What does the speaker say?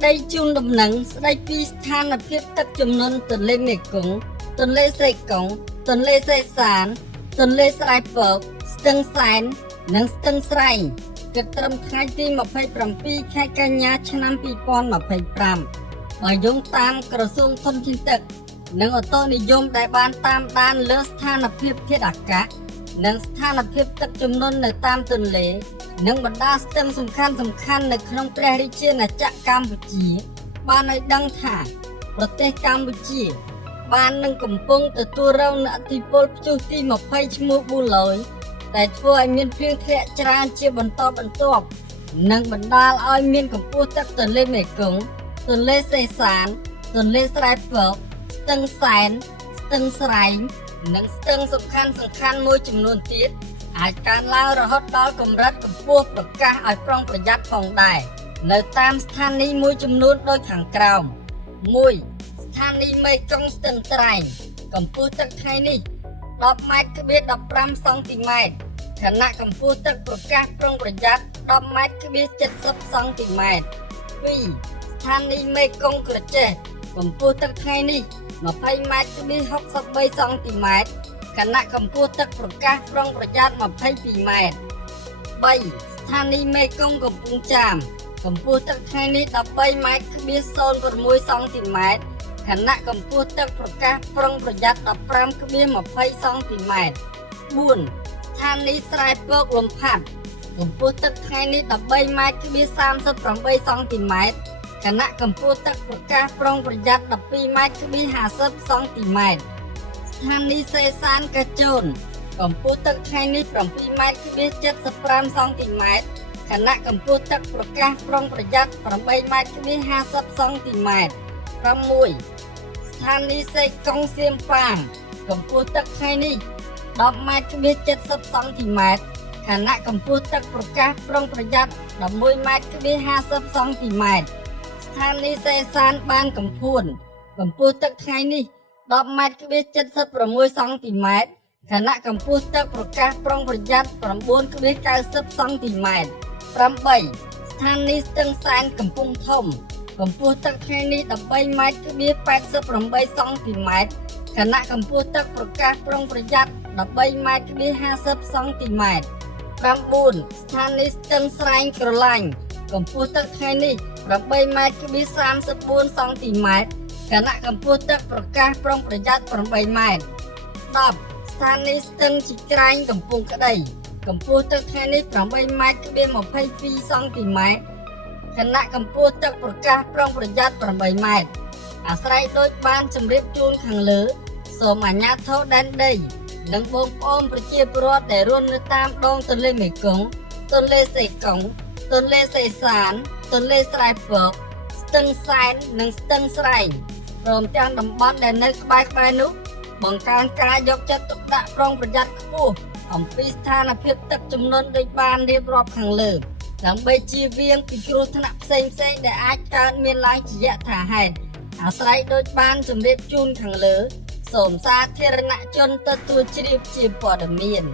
ក្តីជូនដំណឹងស្តីពីស្ថានភាពទឹកជំនន់ទន្លេមេគង្គទន្លេសេកុងទន្លេសេសានទន្លេស្រែពកស្ទឹងសែននិងស្ទឹងស្រែងគិតត្រឹមថ្ងៃទី27ខែកញ្ញាឆ្នាំ2025បើយោងតាមក្រសួងធនធានទឹកនិងឧតុនិយមដែលបានតាមដានលើស្ថានភាពធាតុអាកាសនិងស្ថានភាពទឹកជំនន់នៅតាមទន្លេនិងបណ្ដាស្ទឹងសំខាន់នៅក្នុងព្រះរាជាណាចក្រកម្ពុជាបានឲ្យដឹងថាប្រទេសកម្ពុជាបាននឹងកំពុងទទួលរងនូវឥទ្ធិពលព្យុះទី20ឈ្មោះប៊ូឡយដែលធ្វើឲ្យមានភ្លៀងធ្លាក់ច្រើនជាបន្តបន្ទាប់និងបណ្ដាលឲ្យមានកម្ពស់ទឹកទន្លេមេគង្គទន្លេសេសានទន្លេស្រែពកស្ទឹងសែនស្ទឹងស្រែងនិងស្ទឹងសំខាន់មួយចំនួនទៀតអាចកើនឡើងរហូតដល់កម្រិតកម្ពស់ប្រកាសឲ្យប្រុងប្រយ័ត្នផងដែរនៅតាមស្ថានីយមួយចំនួនដូចខាងក្រោម 1. ស្ថានីយមេគង្គស្ទឹងត្រែងកម្ពស់ទឹកថ្ងៃនេះ10ម៉ែត្រ 15 សង់ទីម៉ែត្រខណៈកម្ពស់ទឹកប្រកាសប្រុងប្រយ័ត្ន10ម៉ែត្រ 70 សង់ទីម៉ែត្រ 2. ស្ថានីយមេគង្គក្រចេះកម្ពស់ទឹកថ្ងៃនេះ20ម៉ែត្រ 63 សង់ទីម៉ែត្រខណៈកម្ពស់ទឹកប្រកាសប្រុងប្រយ័ត្ន22ម៉ែត្រ 3. ស្ថានីយមេគង្គកំពង់ចាមកម្ពស់ទឹកថ្ងៃនេះ13ម៉ែត្រ 06 សង់ទីម៉ែត្រខណៈកម្ពស់ទឹកប្រកាសប្រុងប្រយ័ត្ន15.20 សង់ទីម៉ែត្រ 4. ស្ថានីយស្រែពកលំផាត់កម្ពស់ទឹកថ្ងៃនេះ13ម៉ែត្រ 38 សង់ទីម៉ែត្រខណៈកម្ពស់ទឹកប្រកាសប្រុងប្រយ័ត្ន12ម៉ែត្រ 50 សង់ទីម៉ែត្រ ស្ថានីយសេសានកជូនកម្ពស់ទឹកថ្ងៃនេះ7ម៉ែត្រ 75 សង់ទីម៉ែត្រខណៈកម្ពស់ទឹកប្រកាសប្រុងប្រយ័ត្ន8ម៉ែត្រ 50 សង់ទីម៉ែត្រ 6. ស្ថានីយសេកុងសៀមប៉ាងកម្ពស់ទឹកថ្ងៃនេះ10ម៉ែត្រ 70 សង់ទីម៉ែត្រខណៈកម្ពស់ទឹកប្រកាសប្រុងប្រយ័ត្ន11ម៉ែត្រ 50 សង់ទីម៉ែត្រ ស្ថានីយសេសានបានកំភួនកម្ពស់ទឹកថ្ងៃនេះ10ម៉ែត្រ 76 សង់ទីម៉ែត្រខណៈកម្ពស់ទឹកប្រកាសប្រុងប្រយ័ត្ន9.90 សង់ទីម៉ែត្រ 8. ស្ថានីយស្ទឹងសែនកំពង់ធំកម្ពស់ទឹកថ្ងៃនេះ13ម៉ែត្រ 88 សង់ទីម៉ែត្រខណៈកម្ពស់ទឹកប្រកាសប្រុងប្រយ័ត្ន13ម៉ែត្រ 50 សង់ទីម៉ែត្រ 9. ស្ថានីយស្ទឹងស្រែងក្រឡាញ់កម្ពស់ទឹកថ្ងៃនេះ8ម៉ែត្រ 34 សង់ទីម៉ែត្រខណៈកម្ពស់ទឹកប្រកាសប្រុងប្រយ័ត្ន8ម៉ែត្រ 10. ស្ថានីយស្ទឹងជីក្រែងកំពង់ក្តីកម្ពស់ទឹកថ្ងៃនេះ8ម៉ែត្រ 22 សង់ទីម៉ែត្រខណៈកម្ពស់ទឹកប្រកាសប្រុងប្រយ័ត្ន8ម៉ែត្រអាស្រ័យដូចបានជម្រាបជូនខាងលើសូមអាជ្ញាធរដែនដីនិងបងប្អូនប្រជាពលរដ្ឋដែលរស់នៅតាមដងទន្លេមេគង្គទន្លេសេកុងទន្លេសេសានទន្លេស្រែពកស្ទឹងសែននិងស្ទឹងស្រែងព្រមទាំងតំបន់ដែលនៅក្បែរនោះបង្កើនការយកចិត្តទុកដាក់ប្រុងប្រយ័ត្នខ្ពស់អំពីស្ថានភាពទឹកជំនន់ដូចបានរៀបរាប់ខាងលើដើម្បីជៀសវាងពីគ្រោះថ្នាក់ផ្សេងដែលអាចកើតមានឡើងជាយថាហេតុអាស្រ័យដូចបានជម្រាបជូនខាងលើសូមសាធារណជនទទួលជ្រាបជាព័ត៌មាន